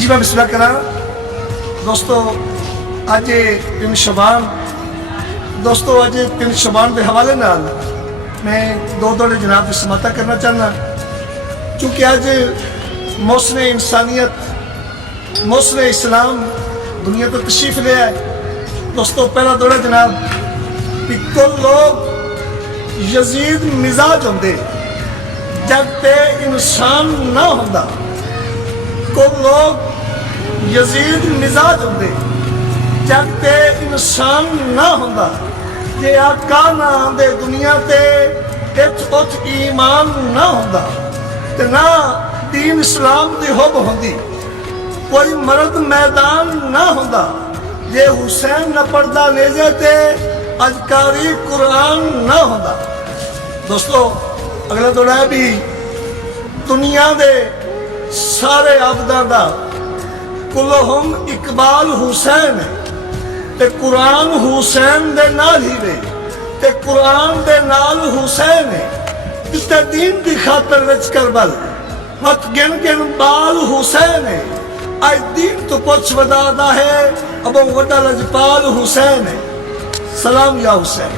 जी मैं बिस्मिल्लाह करा दोस्तों, अज 3 शबान दोस्तों, अज 3 शबान के हवाले नाल मैं दो जनाब की समाता करना चाहना, क्योंकि अज मौसम इंसानियत, मौसम इस्लाम दुनिया तो तशरीफ ले आए। दोस्तों पहला दौरा जनाब कि कुल लोग यजीद मिजाज होंगे जब ते इंसान ना होंदा। कुल लोग यजीद मिजाज होंगे जब ते इंसान ना होंदा। जे आका ना आंदे दुनिया ते इथ उथ ईमान ना होंदा ते ना दीन इस्लाम दी हुब होंदी। कोई मर्द मैदान ना होंदा जे हुसैन न पढ़दा नेजे ते अजकारी कुरान ना होंदा। दोस्तों अगला दौरा है भी दुनिया दे सारे आबदा दा कुलहुम इकबाल हुसैन है ते कुरान हुसैन दे नाल ही वे ते कुरान दे नाल हुसैन है। जिसते दीन की खातर विच करबल मत गिन गिन बाल हुसैन है। आज दीन तो पुछ वदादा है अब वडा लजपाल हुसैन है। सलाम या हुसैन।